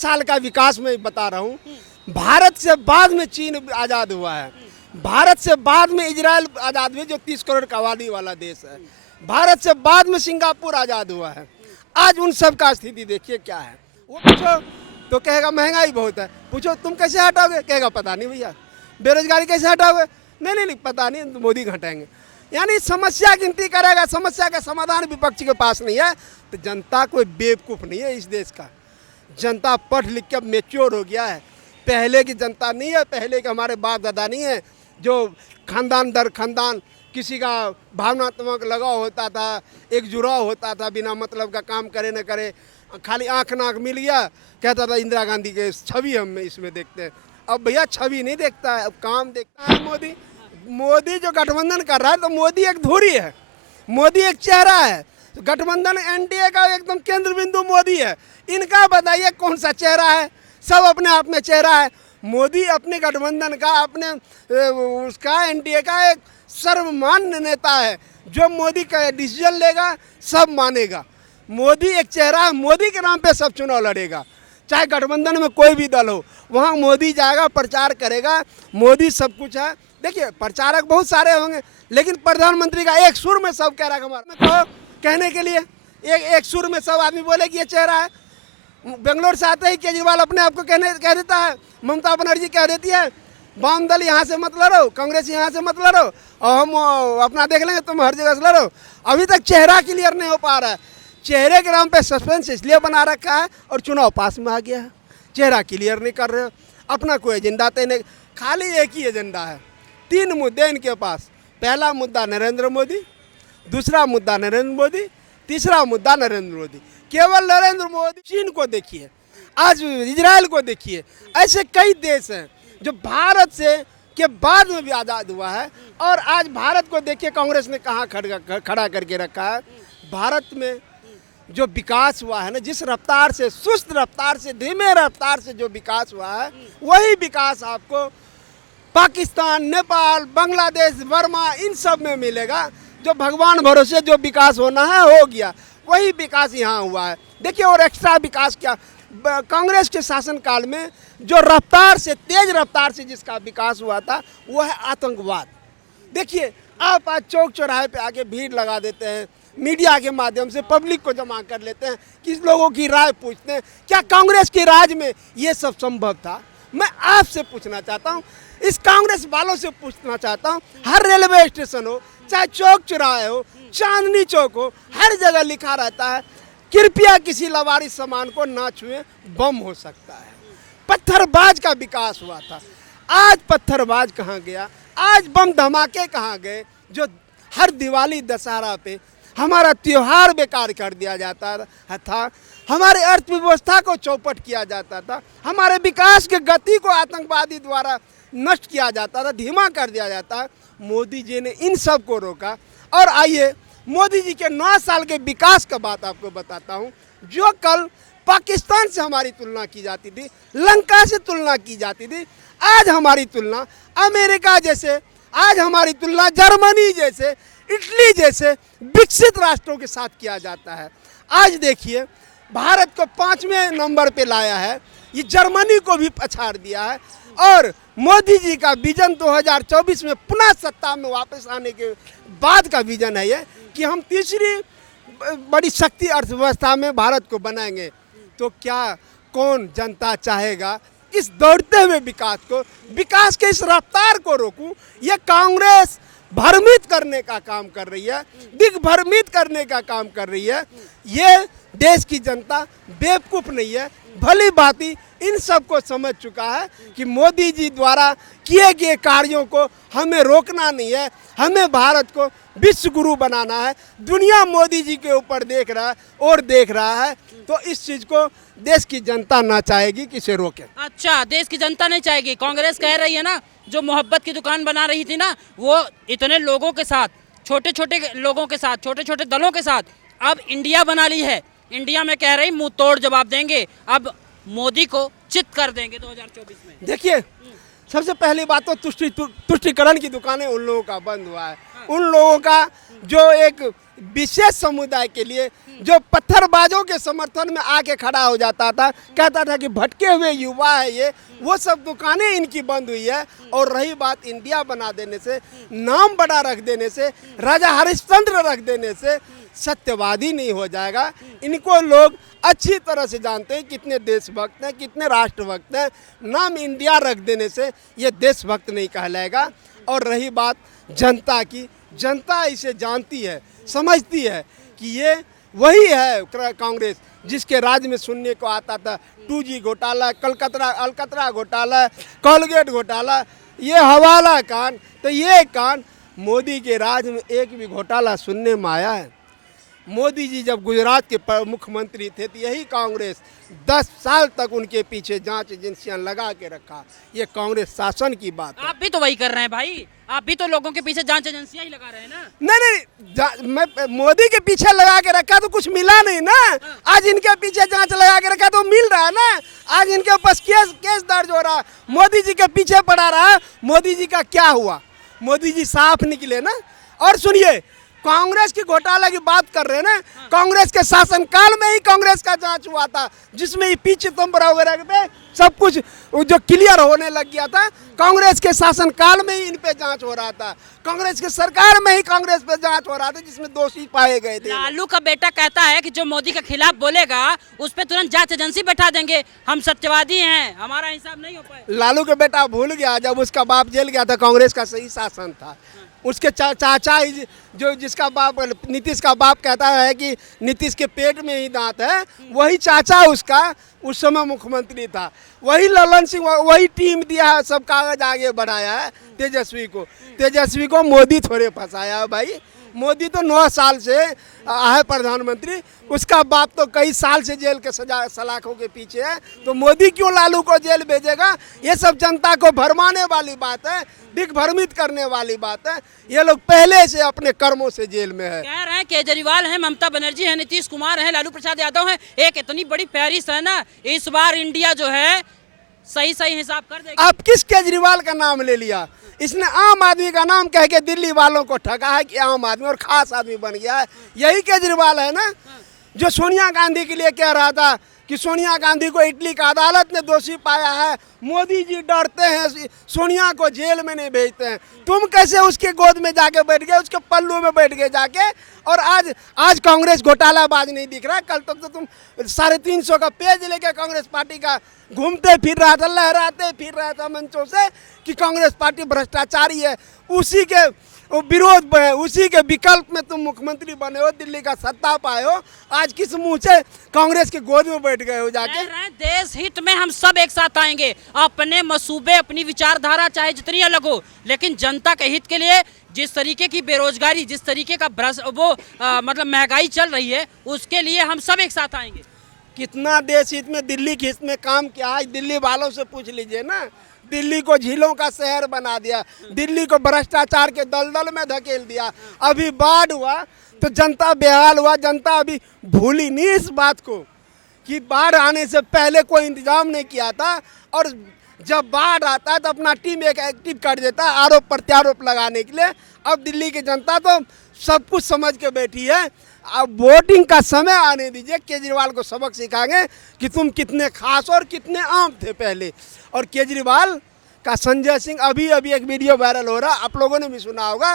साल का विकास मैं बता रहा हूँ। भारत से बाद में चीन आज़ाद हुआ है, भारत से बाद में इजराइल आज़ाद हुआ जो 30 करोड़ का आबादी वाला देश है, भारत से बाद में सिंगापुर आज़ाद हुआ है। आज उन सब का स्थिति देखिए क्या है। वो पूछो तो कहेगा महंगाई बहुत है, पूछो तुम कैसे हटाओगे, कहेगा पता नहीं भैया। बेरोजगारी कैसे हटाओगे, नहीं पता नहीं, मोदी घटाएंगे। यानी समस्या गिनती करेगा, समस्या का समाधान विपक्ष के पास नहीं है। तो जनता कोई बेवकूफ़ नहीं है इस देश का, जनता पढ़ लिख के मैच्योर हो गया है। पहले की जनता नहीं है, पहले के हमारे बाप दादा नहीं है जो खानदान दर खानदान किसी का भावनात्मक लगाव होता था, एक जुड़ाव होता था, बिना मतलब का काम करे न करे, खाली आँख नाक मिल गया, कहता था इंदिरा गांधी के छवि हम इसमें देखते हैं। अब भैया छवि नहीं देखता है, अब काम देखता है। मोदी जो गठबंधन कर रहा है तो मोदी एक धुरी है, मोदी एक चेहरा है। गठबंधन एनडीए का एकदम केंद्र बिंदु मोदी है। इनका बताइए कौन सा चेहरा है, सब अपने आप में चेहरा है। मोदी अपने गठबंधन का, अपने उसका एनडीए का एक सर्वमान्य नेता है। जो मोदी का डिसीजन लेगा सब मानेगा। मोदी एक चेहरा है, मोदी के नाम पे सब चुनाव लड़ेगा। चाहे गठबंधन में कोई भी दल हो, वहाँ मोदी जाएगा, प्रचार करेगा। मोदी सब कुछ है। देखिए प्रचारक बहुत सारे होंगे, लेकिन प्रधानमंत्री का एक सुर में सब कह रहा है। हमारा कहने के लिए एक सुर में सब आदमी बोले कि ये चेहरा है। बेंगलोर से आते ही केजरीवाल अपने आप को कह देता है, ममता बनर्जी कह देती है वाम दल यहाँ से मत लड़ो, कांग्रेस यहाँ से मत लड़ो, और हम अपना देख लेंगे, तुम हर जगह से लड़ो। अभी तक चेहरा क्लियर नहीं हो पा रहा है। चेहरे के नाम पे सस्पेंस इसलिए बना रखा है और चुनाव पास में आ गया है। चेहरा क्लियर नहीं कर रहे हो, अपना कोई एजेंडा तय नहीं, खाली एक ही एजेंडा है। 3 मुद्दे इनके पास। पहला मुद्दा नरेंद्र मोदी, दूसरा मुद्दा नरेंद्र मोदी, तीसरा मुद्दा नरेंद्र मोदी। केवल नरेंद्र मोदी। चीन को देखिए, आज इजराइल को देखिए, ऐसे कई देश हैं जो भारत से के बाद में भी आज़ाद हुआ है। और आज भारत को देखिए कांग्रेस ने कहाँ खड़ा करके रखा है। भारत में जो विकास हुआ है ना, जिस रफ्तार से, सुस्त रफ्तार से, धीमे रफ्तार से जो विकास हुआ है, वही विकास आपको पाकिस्तान, नेपाल, बांग्लादेश, बर्मा, इन सब में मिलेगा। जो भगवान भरोसे जो विकास होना है हो गया, वही विकास यहाँ हुआ है। देखिए और एक्स्ट्रा विकास क्या, कांग्रेस के शासनकाल में जो रफ्तार से, तेज रफ्तार से जिसका विकास हुआ था वो है आतंकवाद। देखिए आप आज चौक चौराहे पे आके भीड़ लगा देते हैं, मीडिया के माध्यम से पब्लिक को जमा कर लेते हैं, किस लोगों की राय पूछते हैं। क्या कांग्रेस के राज में ये सब संभव था? मैं आपसे पूछना चाहता हूँ, इस कांग्रेस वालों से पूछना चाहता हूँ। हर रेलवे स्टेशन हो, चाहे चौक चौराहे हो, चांदनी चौक हो, हर जगह लिखा रहता है कृपया किसी लवारिस सामान को ना छुएं, बम हो सकता है। पत्थरबाज का विकास हुआ था, आज पत्थरबाज कहाँ गया? आज बम धमाके कहाँ गए? जो हर दिवाली दशहरा पे हमारा त्योहार बेकार कर दिया जाता था, हमारे अर्थव्यवस्था को चौपट किया जाता था, हमारे विकास के गति को आतंकवादी द्वारा नष्ट किया जाता था, धीमा कर दिया जाता। मोदी जी ने इन सब को रोका। और आइए मोदी जी के 9 साल के विकास का बात आपको बताता हूँ। जो कल पाकिस्तान से हमारी तुलना की जाती थी, लंका से तुलना की जाती थी, आज हमारी तुलना अमेरिका जैसे, आज हमारी तुलना जर्मनी जैसे, इटली जैसे विकसित राष्ट्रों के साथ किया जाता है। आज देखिए भारत को 5वें नंबर पे लाया है, ये जर्मनी को भी पछाड़ दिया है। और मोदी जी का विजन 2024 में पुनः सत्ता में वापस आने के बाद का विजन है ये कि हम तीसरी बड़ी शक्ति अर्थव्यवस्था में भारत को बनाएंगे। तो क्या कौन जनता चाहेगा इस दौड़ते हुए विकास को, विकास के इस रफ्तार को रोकूं? ये कांग्रेस भ्रमित करने का काम कर रही है, दिग्भ्रमित करने का काम कर रही है। ये देश की जनता बेवकूफ़ नहीं है, भली भांति इन सब को समझ चुका है कि मोदी जी द्वारा किए गए कार्यों को हमें रोकना नहीं है, हमें भारत को विश्व गुरु बनाना है। दुनिया मोदी जी के ऊपर देख रहा है और देख रहा है, तो इस चीज़ को देश की जनता ना चाहेगी कि इसे रोके। अच्छा, देश की जनता नहीं चाहेगी। कांग्रेस कह रही है ना, जो मोहब्बत की दुकान बना रही थी ना, वो इतने लोगों के साथ, छोटे छोटे लोगों के साथ, छोटे छोटे दलों के साथ अब इंडिया बना ली है। इंडिया में कह रही मुंह तोड़ जवाब देंगे, अब मोदी को चित कर देंगे 2024 में। देखिए सबसे पहली बात तो तुष्टिकरण की दुकानें उन लोगों का बंद हुआ है। उन लोगों का जो एक विशेष समुदाय के लिए जो पत्थरबाजों के समर्थन में आके खड़ा हो जाता था, कहता था कि भटके हुए युवा है ये, वो सब दुकानें इनकी बंद हुई है। और रही बात इंडिया बना देने से, नाम बड़ा रख देने से, राजा हरिश्चंद्र रख देने से सत्यवादी नहीं हो जाएगा। इनको लोग अच्छी तरह से जानते हैं कितने देशभक्त हैं, कितने राष्ट्रभक्त हैं। नाम इंडिया रख देने से ये देशभक्त नहीं कहलाएगा। और रही बात जनता की, जनता इसे जानती है, समझती है कि ये वही है कांग्रेस जिसके राज्य में सुनने को आता था 2G घोटाला, अलकतरा घोटाला, कोलगेट घोटाला, ये हवाला कांड। तो ये कांड मोदी के राज में एक भी घोटाला सुनने में आया है? मोदी जी जब गुजरात के मुख्यमंत्री थे तो यही कांग्रेस 10 साल तक उनके पीछे जांच एजेंसियां लगा के रखा। ये कांग्रेस शासन की बात है। आप भी तो वही कर रहे हैं भाई, आप भी तो लोगों के पीछे जांच एजेंसियां ही लगा रहे हैं ना। नहीं, मैं मोदी के पीछे लगा के रखा तो कुछ मिला नहीं ना। आज इनके पीछे जांच लगा के रखा तो मिल रहा है ना। आज इनके पास केस दर्ज हो रहा, मोदी जी के पीछे पड़ा रहा। मोदी जी का क्या हुआ? मोदी जी साफ निकले ना। और सुनिए, कांग्रेस की घोटाला की बात कर रहे हैं ना, कांग्रेस के शासनकाल में ही कांग्रेस का जांच हुआ था, जिसमें पी चिदम्बरम वगैरह पे सब कुछ जो क्लियर होने लग गया था। कांग्रेस के शासनकाल में ही इन पे जांच हो रहा था, कांग्रेस की सरकार में ही कांग्रेस पे जांच हो रहा था, जिसमें दोषी पाए गए थे। लालू का बेटा कहता है कि जो मोदी के खिलाफ बोलेगा उस पर तुरंत जांच एजेंसी बैठा देंगे, हम सत्यवादी हैं, हमारा हिसाब नहीं हो पाए। लालू का बेटा भूल गया जब उसका बाप जेल गया था, कांग्रेस का सही शासन था। उसके चाचा ही जो जिसका बाप नीतीश का बाप कहता है कि नीतीश के पेट में ही दांत है, वही चाचा उसका उस समय मुख्यमंत्री था। वही ललन सिंह, वही टीम दिया है, सब कागज आगे बढ़ाया है तेजस्वी को मोदी थोड़े फंसाया है भाई। मोदी तो 9 साल से है प्रधानमंत्री, उसका बाप तो कई साल से जेल के सलाखों के पीछे है। तो मोदी क्यों लालू को जेल भेजेगा? ये सब जनता को भरमाने वाली बात है, दिग्भ्रमित करने वाली बात है। ये लोग पहले से अपने कर्मों से जेल में है। कह रहे हैं केजरीवाल है, ममता बनर्जी है, नीतीश कुमार है, लालू प्रसाद यादव है, एक इतनी बड़ी फहरिस्त है ना, इस बार इंडिया जो है सही हिसाब कर देगी। आप किस केजरीवाल का नाम ले लिया? इसने आम आदमी का नाम कह के दिल्ली वालों को ठगा है कि आम आदमी और खास आदमी बन गया है। यही केजरीवाल है ना जो सोनिया गांधी के लिए कह रहा था कि सोनिया गांधी को इटली का अदालत ने दोषी पाया है, मोदी जी डरते हैं, सोनिया को जेल में नहीं भेजते हैं। तुम कैसे उसके गोद में जाके बैठ गए, उसके पल्लू में बैठ गए जाके? और आज कांग्रेस घोटालाबाज नहीं दिख रहा। कल तक तो तुम 350 का पेज लेके कांग्रेस पार्टी का घूमते फिर रहा था, लहराते फिर रहा था मंचों से कि कांग्रेस पार्टी भ्रष्टाचारी है। उसी के विरोध में, उसी के विकल्प में तुम मुख्यमंत्री बने हो, दिल्ली का सत्ता पाए हो। आज किस मुंह से कांग्रेस के गोद में बैठ गए हो जाके? देश हित में हम सब एक साथ आएंगे, अपने मसूबे, अपनी विचारधारा चाहे जितनी अलग हो, लेकिन जनता के हित के लिए जिस तरीके की बेरोजगारी, जिस तरीके का मतलब महंगाई चल रही है, उसके लिए हम सब एक साथ आएंगे। कितना देश हित में, दिल्ली के हित में काम किया है, दिल्ली वालों से पूछ लीजिए ना। दिल्ली को झीलों का शहर बना दिया, दिल्ली को भ्रष्टाचार के दलदल में धकेल दिया। अभी बाढ़ हुआ तो जनता बेहाल हुआ। जनता अभी भूली नहीं इस बात को कि बाढ़ आने से पहले कोई इंतजाम नहीं किया था, और जब बाढ़ आता है तो अपना टीम एक एक्टिव कर देता है आरोप प्रत्यारोप लगाने के लिए। अब दिल्ली की जनता तो सब कुछ समझ के बैठी है। अब वोटिंग का समय आने दीजिए, केजरीवाल को सबक सिखाएंगे कि तुम कितने खास और कितने आम थे पहले। और केजरीवाल का संजय सिंह अभी एक वीडियो वायरल हो रहा, आप लोगों ने भी सुना होगा,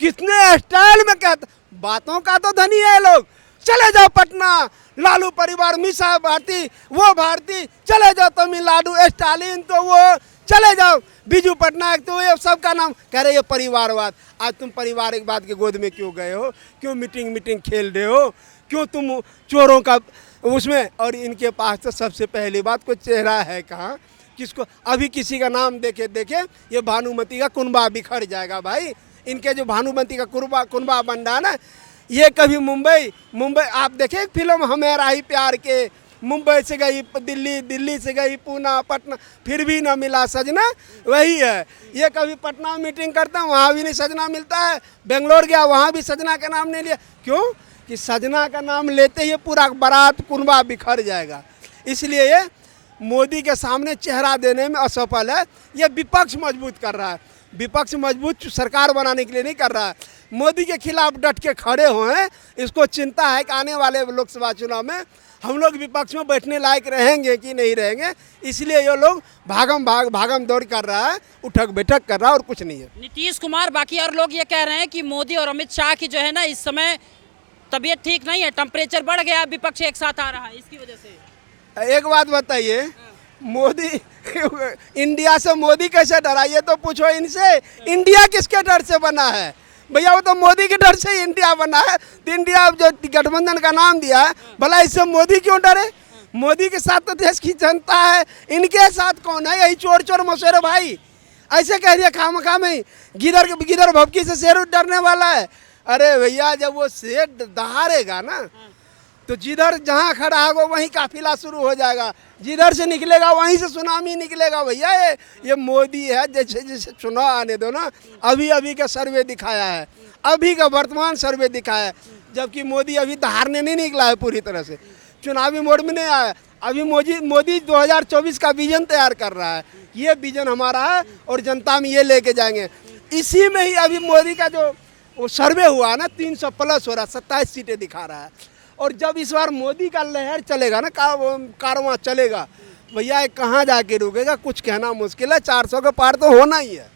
कितने स्टाइल में कहता, बातों का तो धनी है लोग। चले जाओ पटना, लालू परिवार, मीसा भारती, वो भारती, चले जाओ तमिलनाडु, स्टालिन तो वो, चले जाओ बीजू पटनायक, तो ये सबका नाम कह रहे ये परिवारवाद। आज तुम परिवारवाद के गोद में क्यों गए हो? क्यों मीटिंग खेल रहे हो? क्यों तुम चोरों का उसमें? और इनके पास तो सबसे पहली बात कोई चेहरा है कहाँ? किसको अभी किसी का नाम देखे ये भानुमति का कुनबा बिखर जाएगा भाई। इनके जो भानुमति का कुनबा बन रहा ना, ये कभी मुंबई आप देखे फिल्म हमें राही प्यार के, मुंबई से गई दिल्ली, दिल्ली से गई पूना, पटना, फिर भी ना मिला सजना, वही है। ये कभी पटना मीटिंग करता है, वहाँ भी नहीं सजना मिलता है। बेंगलोर गया, वहाँ भी सजना का नाम नहीं लिया। क्यों? कि सजना का नाम लेते ही पूरा बारात कुनबा बिखर जाएगा। इसलिए ये मोदी के सामने चेहरा देने में असफल है। ये विपक्ष मजबूत कर रहा है। विपक्ष मजबूत सरकार बनाने के लिए नहीं कर रहा है, मोदी के खिलाफ डट के खड़े हुए हैं। इसको चिंता है कि आने वाले लोकसभा चुनाव में हम लोग विपक्ष में बैठने लायक रहेंगे कि नहीं रहेंगे, इसलिए ये लोग भागम दौड़ कर रहा है, उठक बैठक कर रहा है और कुछ नहीं है। नीतीश कुमार बाकी और लोग ये कह रहे हैं कि मोदी और अमित शाह की जो है ना इस समय तबीयत ठीक नहीं है, टेम्परेचर बढ़ गया, विपक्ष एक साथ आ रहा है, इसकी वजह से। एक बात बताइए, मोदी इंडिया से मोदी कैसे डरा, ये तो पूछो इनसे। इंडिया किसके डर से बना है भैया? वो तो मोदी के डर से ही इंडिया बना है। तो इंडिया जो गठबंधन का नाम दिया है, भला इससे मोदी क्यों डरे? मोदी के साथ तो देश की जनता है, इनके साथ कौन है? यही चोर चोर मशेरे भाई। ऐसे कह रही है खामखा में गिदर भपकी से शेर डरने वाला है। अरे भैया, जब वो शेर दहाड़ेगा ना तो जिधर जहाँ खड़ा होगा वहीं काफिला शुरू हो जाएगा, जिधर से निकलेगा वहीं से सुनामी निकलेगा। भैया ये मोदी है, जैसे जैसे चुनाव आने दो ना। अभी का सर्वे दिखाया है, अभी का वर्तमान सर्वे दिखाया है, जबकि मोदी अभी दहाड़ने नहीं निकला है पूरी तरह से, चुनावी मोड में नहीं आया। अभी मोदी 2024 का विजन तैयार कर रहा है। ये विजन हमारा है और जनता में ये लेके जाएंगे। इसी में ही अभी मोदी का जो वो सर्वे हुआ ना, 300 प्लस हो रहा, 27 सीटें दिखा रहा है। और जब इस बार मोदी का लहर चलेगा ना, कारवां चलेगा भैया, कहाँ जाके रुकेगा कुछ कहना मुश्किल है। 400 के पार तो होना ही है।